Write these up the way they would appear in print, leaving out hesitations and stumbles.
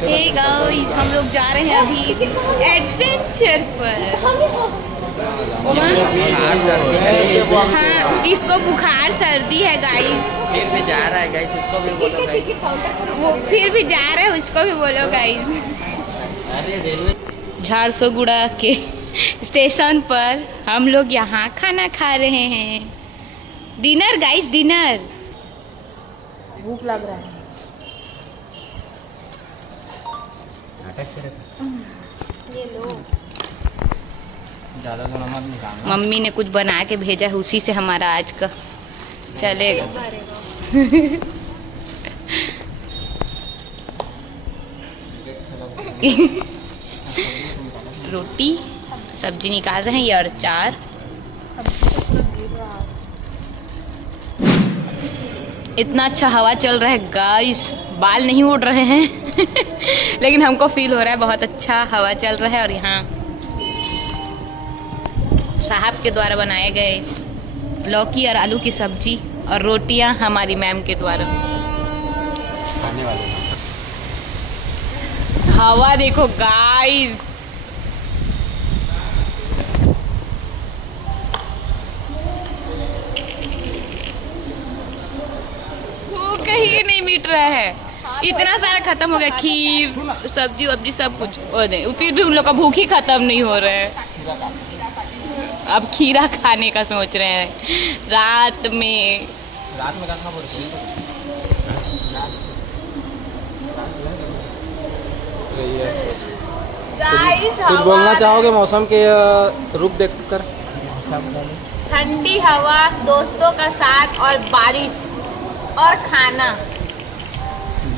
Hey guys, हम लोग जा रहे हैं अभी एडवेंचर पर। हाँ, इसको बुखार सर्दी है गाइस। फिर भी जा रहा है गाइस, उसको भी बोलो गाइस। वो फिर भी जा रहे हैं, उसको भी बोलो गाइस। झारसुगुड़ा के स्टेशन पर हम लोग यहाँ खाना खा रहे हैं। Dinner guys, dinner. भूख लग रहा है। ये लो। ज़्यादा तो नमक निकालना। मम्मी ने कुछ बना के भेजा है, उसी से हमारा आज का चलेगा। रोटी सब्जी निकाल रहे हैं, ये और अचार। इतना अच्छा हवा चल रहा है गाइस, बाल नहीं उड़ रहे हैं लेकिन हमको फील हो रहा है बहुत अच्छा हवा चल रहा है। और यहाँ साहब के द्वारा बनाए गए लौकी और आलू की सब्जी और रोटियां हमारी मैम के द्वारा। खाने वाले हवा देखो गाइस, भूख कहीं नहीं मिट रहा है। इतना सारा खत्म हो गया, खीर सब्जी वब्जी सब कुछ हो गए, फिर भी उन लोग का भूख ही खत्म नहीं हो रहा है। अब खीरा खाने का सोच रहे हैं रात में। कहाँ पड़ती है? कुछ बोलना चाहोगे मौसम के रूप देखकर? ठंडी हवा, दोस्तों का साथ और बारिश और खाना,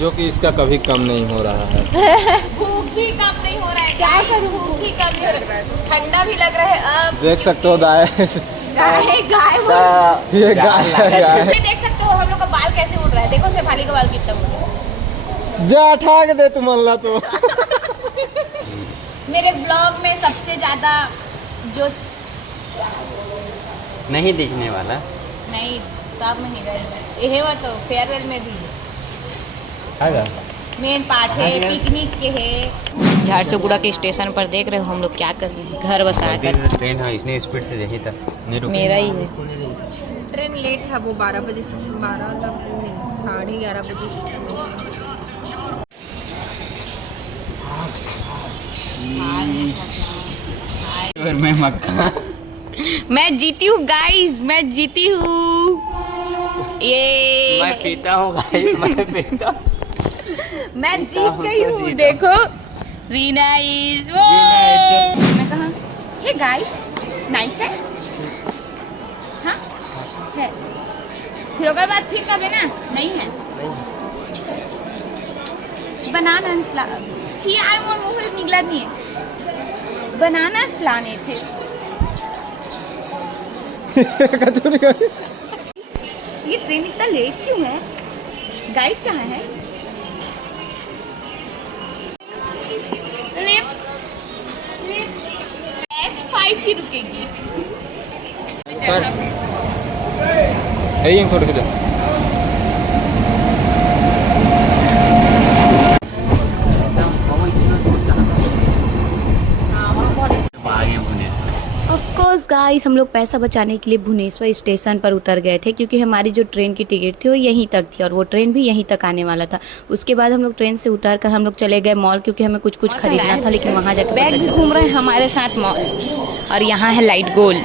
जो कि इसका कभी कम नहीं हो रहा है। भूख ही कम नहीं हो रहा है। क्या करूं, भूख ही कम नहीं हो रहा है। ठंडा भी लग रहा है। अब देख सकते हो गाय गाय गाय ये गाय है। देख सकते हो हम लोग का बाल कैसे उड़ रहा है। देखो शेफाली का बाल कितना उड़ रहा है। जा ठाक दे तुम अल्लाह तो। मेरे ब्लॉग में सबसे ज्यादा जो नहीं दिखने वाला। नहीं, सब नहीं गए ये वो तो फेयरवेल में भी मेन पार्ट है, पिकनिक के है। झारसुगुड़ा के स्टेशन पर देख रहे हो हम लोग क्या कर रहे हैं, घर बसा कर। ट्रेन है, इसने स्पीड से देखी था। मेरा ही है। ट्रेन लेट है, वो 12 बजे से 11:30 बजे। मैं मक्का, मैं जीती हूँ गाइस, मैं जीती हूँ। ये मैं पीता हूँ गाइस, मैं पीता। मैं जीत गई हूँ। देखो रीना इज वो। मैं कहा हे गाइस, नाइस है। हाँ है, फिर ओकर बाद फिर कब है ना, नहीं है। बनाना छी यार, मोर मुंह से निकला नहीं है। बनाना लाने थे। ये ट्रेन इतना लेट क्यों है? गाइड कहाँ है? S5 की रुकेगी। थोड़ी कुछ ऑफकोर्स गाइस, हम लोग पैसा बचाने के लिए भुवनेश्वर स्टेशन पर उतर गए थे, क्योंकि हमारी जो ट्रेन की टिकट थी वो यहीं तक थी और वो ट्रेन भी यहीं तक आने वाला था। उसके बाद हम लोग ट्रेन से उतर कर हम लोग चले गए मॉल, क्योंकि हमें कुछ कुछ खरीदना था। लेकिन वहाँ जाकर बैग घूम रहे हैं हमारे साथ मॉल। और यहाँ है light goal.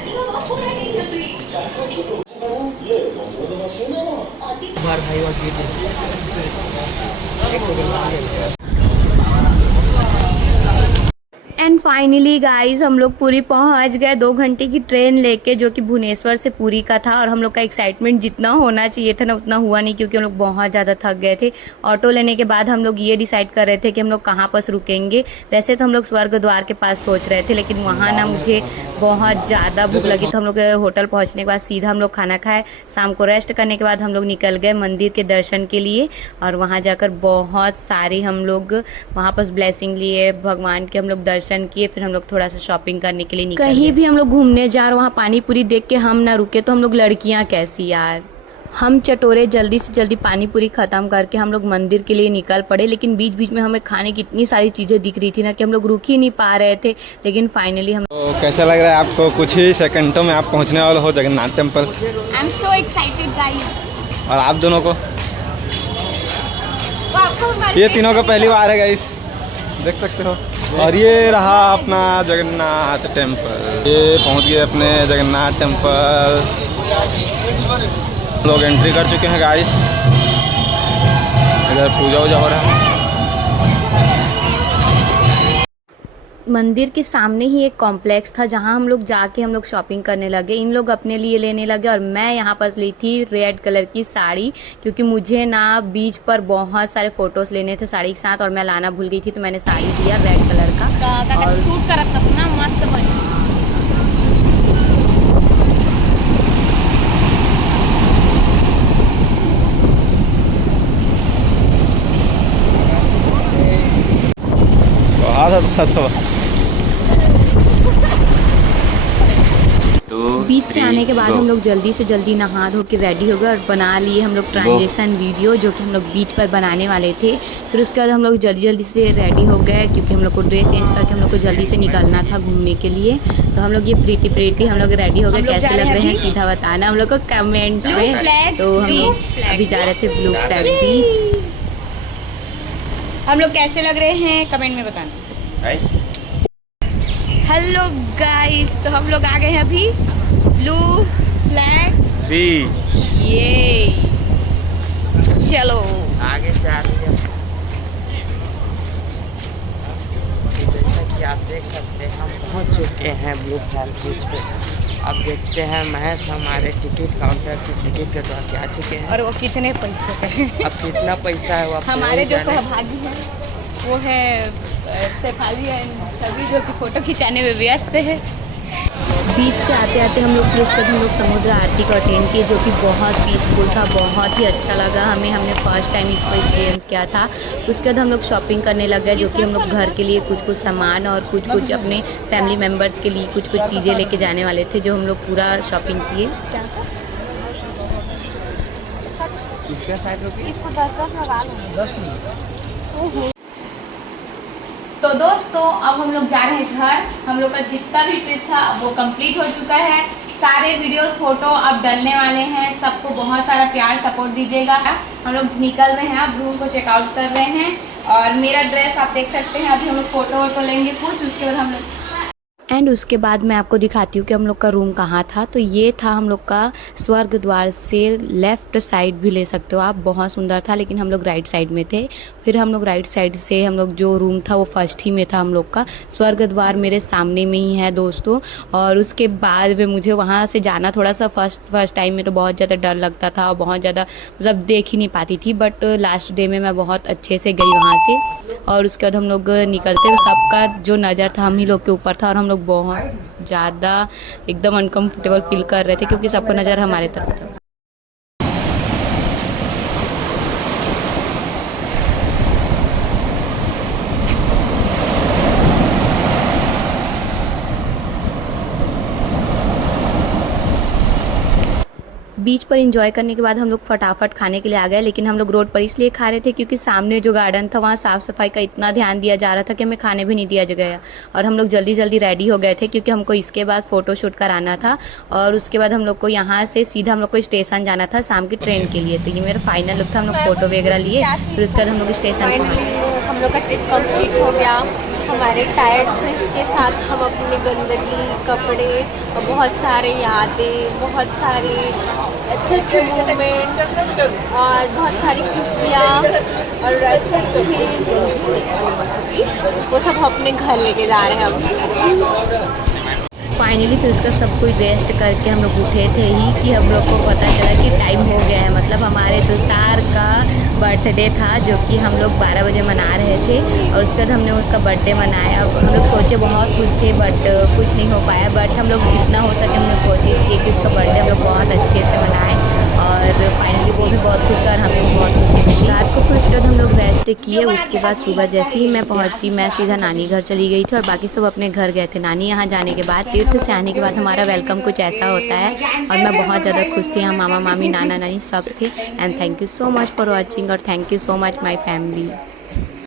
And finally guys हम लोग पूरी पहुंच गए 2 घंटे की ट्रेन लेके, जो कि भुवनेश्वर से पूरी का था। और हम लोग का एक्साइटमेंट जितना होना चाहिए था ना उतना हुआ नहीं, क्योंकि हम लोग बहुत ज़्यादा थक गए थे। ऑटो लेने के बाद हम लोग ये डिसाइड कर रहे थे कि हम लोग कहाँ पर रुकेंगे। वैसे तो हम लोग स्वर्ग द्वार के पास सोच रहे थे, लेकिन वहाँ ना मुझे बहुत ज़्यादा भूख लगी, तो हम लोग होटल पहुँचने के बाद सीधा हम लोग खाना खाए। शाम को रेस्ट करने के बाद हम लोग निकल गए मंदिर के दर्शन के लिए। और वहाँ जाकर बहुत सारी हम लोग वहाँ पर ब्लेसिंग लिए, भगवान के हम लोग दर्शन किए। फिर हम लोग थोड़ा सा शॉपिंग करने के लिए निकल। कहीं भी हम लोग घूमने जा रहे, वहाँ पानी पूरी देख के हम ना रुके तो हम लोग लड़कियाँ कैसी यार। हम चटोरे जल्दी से जल्दी पानी पूरी ख़त्म करके हम लोग मंदिर के लिए निकल पड़े, लेकिन बीच बीच में हमें खाने की इतनी सारी चीज़ें दिख रही थी ना कि हम लोग रुक ही नहीं पा रहे थे। लेकिन फाइनली हम तो कैसा लग रहा है आपको? कुछ ही सेकंडों में आप पहुंचने वाले हो Jagannath temple. I am so excited guys. और आप दोनों को, ये तीनों को पहली बार है गाइस, देख सकते हो। और ये रहा अपना जगन्नाथ टेम्पल, ये पहुंच गए अपने जगन्नाथ टेम्पल। लोग एंट्री कर चुके हैं गाइस, इधर पूजा वूजा हो रहा है। मंदिर के सामने ही एक कॉम्प्लेक्स था जहां हम लोग जाके हम लोग शॉपिंग करने लगे। इन लोग अपने लिए लेने लगे और मैं यहां पर ली थी रेड कलर की साड़ी, क्योंकि मुझे ना बीच पर बहुत सारे फोटोज लेने थे साड़ी के साथ और मैं लाना भूल गई थी, तो मैंने साड़ी लिया रेड कलर का। और सूट करत तब ना मस्त बनी। बीच से आने के बाद हम लोग जल्दी से जल्दी नहा धो के रेडी हो गए और बना लिए हम लोग ट्रांजिशन वीडियो, जो कि हम लोग बीच पर बनाने वाले थे। फिर उसके बाद हम लोग जल्दी जल्दी से रेडी हो गए, क्योंकि हम लोग को ड्रेस चेंज करके हम लोग को जल्दी से निकलना था घूमने के लिए। तो हम लोग ये प्रीटी हम लोग रेडी हो गए। कैसे लग रहे हैं सीधा बताना हम लोग को कमेंट में। तो हम लोग अभी जा रहे थे ब्लू फ्लैग बीच। हम लोग कैसे लग रहे हैं कमेंट में बताना। हेलो गाइस, तो हम लोग आ गए हैं अभी ब्लू फ्लैग बीच। ये चलो आगे जा रही है। जैसा कि आप देख सकते हैं हम पहुंच चुके हैं ब्लू फ्लैग बीच पे। अब देखते हैं महेश हमारे टिकट काउंटर से टिकट कटवा के आ चुके हैं। और वो कितने पैसे पे अब कितना पैसा है वो आपको हमारे जो जाने। सहभागी हैं वो है शेफाली एंड सभी, जो कि फोटो खिंचाने में व्यस्त है। बीच से आते आते हम लोग फिर उसके बाद हम लोग समुद्र आरती को अटेंड किए, जो कि बहुत पीसफुल था, बहुत ही अच्छा लगा हमें। हमने फर्स्ट टाइम इसको एक्सपीरियंस किया था। उसके बाद हम लोग शॉपिंग करने लग गए, जो कि हम लोग घर के लिए कुछ कुछ सामान और कुछ कुछ अपने फैमिली मेम्बर्स के लिए कुछ कुछ चीज़ें लेके जाने वाले थे, जो हम लोग पूरा शॉपिंग किए। इसको 10 लगा लो। तो दोस्तों अब हम लोग जा रहे हैं घर। हम लोग का जितना भी ट्रिप था वो कंप्लीट हो चुका है। सारे वीडियोस फोटो अब डलने वाले हैं। सबको बहुत सारा प्यार सपोर्ट दीजिएगा। हम लोग निकल रहे हैं, अब रूम को चेकआउट कर रहे हैं। और मेरा ड्रेस आप देख सकते हैं। अभी हम लोग फोटो वोटो लेंगे कुछ, उसके बाद हम लोग एंड उसके बाद मैं आपको दिखाती हूँ कि हम लोग का रूम कहाँ था। तो ये था हम लोग का स्वर्ग द्वार से लेफ़्ट साइड भी ले सकते हो आप, बहुत सुंदर था, लेकिन हम लोग राइट साइड में थे। फिर हम लोग राइट साइड से हम लोग जो रूम था वो फर्स्ट ही में था हम लोग का। स्वर्ग द्वार मेरे सामने में ही है दोस्तों। और उसके बाद में मुझे वहाँ से जाना थोड़ा सा फर्स्ट टाइम में तो बहुत ज़्यादा डर लगता था और बहुत ज़्यादा मतलब देख ही नहीं पाती थी। बट लास्ट डे में मैं बहुत अच्छे से गई वहाँ से। और उसके बाद हम लोग निकलते हुए सबका जो नज़र था हम ही लोग के ऊपर था, और हम लोग बहुत ज़्यादा एकदम अनकंफर्टेबल फील कर रहे थे, क्योंकि सबका नज़र हमारे तरफ था। बीच पर एंजॉय करने के बाद हम लोग फटाफट खाने के लिए आ गए। लेकिन हम लोग रोड पर इसलिए खा रहे थे क्योंकि सामने जो गार्डन था वहाँ साफ़ सफाई का इतना ध्यान दिया जा रहा था कि हमें खाने भी नहीं दिया गया। और हम लोग जल्दी जल्दी रेडी हो गए थे, क्योंकि हमको इसके बाद फ़ोटो शूट कराना था। और उसके बाद हम लोग को यहाँ से सीधा हम लोग को स्टेशन जाना था शाम की ट्रेन के लिए। तो ये मेरा फाइनल लुक था। हम लोग फ़ोटो वगैरह लिए, फिर उसके बाद हम लोग स्टेशन पहुँचे। हम लोग का ट्रिप कंप्लीट हो गया। हमारे टायर्डनेस के साथ हम अपनी गंदगी, कपड़े, बहुत सारे यादें, बहुत सारे अच्छे मूवमेंट और बहुत सारी खुशियाँ और अच्छे वो सब हम अपने घर लेके जा रहे हैं हम। फाइनली फिर उसका सब कुछ रेस्ट करके हम लोग उठे थे ही कि हम लोग को पता चला कि टाइम हो गया है। मतलब हमारे तुषार का बर्थडे था, जो कि हम लोग 12 बजे मना रहे थे। और उसके बाद हमने उसका बर्थडे मनाया। अब हम लोग सोचे बहुत कुछ थे बट कुछ नहीं हो पाया। बट हम लोग जितना हो सके हमने कोशिश की कि उसका बर्थडे हम लोग बहुत अच्छे से मनाएं। और फाइनली वो भी बहुत खुश है और हमें भी बहुत खुशी मिली। रात को फिर उसके बाद हम लोग रेस्ट किए। उसके बाद सुबह जैसे ही मैं पहुंची, मैं सीधा नानी घर चली गई थी और बाकी सब अपने घर गए थे। नानी यहाँ जाने के बाद, तीर्थ से आने के बाद हमारा वेलकम कुछ ऐसा होता है और मैं बहुत ज़्यादा खुश थी। यहाँ मामा मामी नाना नानी सब थे। And thank you so much for watching और thank you so much my family.